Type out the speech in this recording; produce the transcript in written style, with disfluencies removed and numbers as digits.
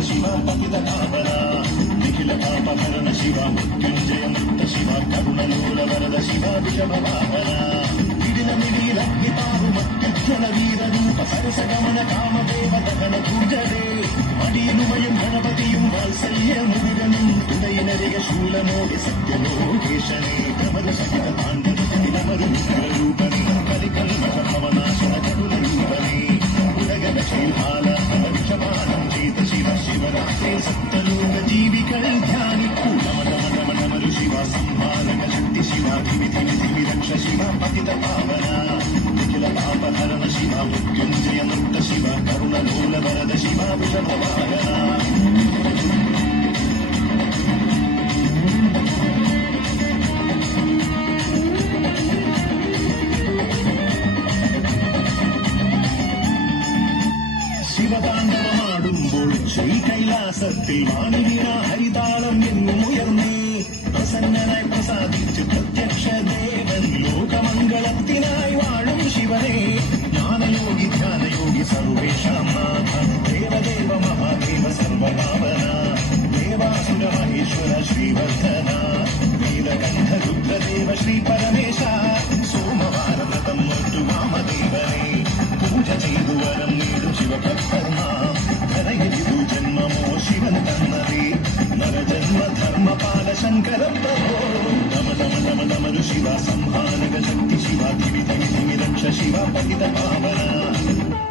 शिव पतितपावना निखिल पापहरण शिव मृत्युंजय मुक्त शिव करुणलोल वरद शिव विषभवाहना विडिल मिडिलग्निपाहुमत्युज्ज्वल वीररूप सरसगमन कामदेव दहन पूजरे मडीनुमयं गणपतियुं वात्सल्यमुरुगनं तुडयनरिग शूलमोगे सत्यलोकेशने कमल सहित पाण्डव निलमरूपने कलिकल्मष भवनाशन करुणरूपने उदगन शीलाल विषमानं चेत शिव शिवरात्रे सप्तलोक जीविकल ध्यानिक्कु नम नम नम नमरु शिव संहारक शक्ति शिव धिमि धिमि धिमि रक्ष शिव पतित पावना निखिल पापहरण शिव मृत्युंजय मुक्त शिव करुणलोल वरद शिव विषभवाहना ശിവതാണ്ഡവമാടുമ്പോൾ ശ്രീകൈലാസത്തിൽ വാണിവീണ ഹരിതാളം എന്നും ഉയർന്നേ പ്രസന്നനായി പ്രസാദിച്ചു പ്രത്യക്ഷ ദേവൻ ലോകമംഗളത്തിനായി വാഴും ശിവനെ ജ്ഞാനയോഗി ധ്യാനയോഗി സർവേഷാം നാഥ ദേവദേവ മഹാദേവ സർവഭാവന ദേവാസുര മഹേശ്വര ശ്രീവർദ്ധന നീലകണ്ഠ രുദ്രദേവ ശ്രീ പരമേശ സോമവാരവ്രതം ഒട്ടു വാമദേവനെ പൂജ ചെയ്തു വരം നേടും ശിവഭക്തർമാം ധനയിതു ജന്മമോ ശിവൻ തന്നതേ നരജന്മധർമ്മപാല ശങ്കര പ്രഭോ നമ നമ നമ നമരു ശിവ സംഹാരക ശക്തി ശിവ ധിമി ധിമി ധിമി രക്ഷ ശിവ പതിത പാവന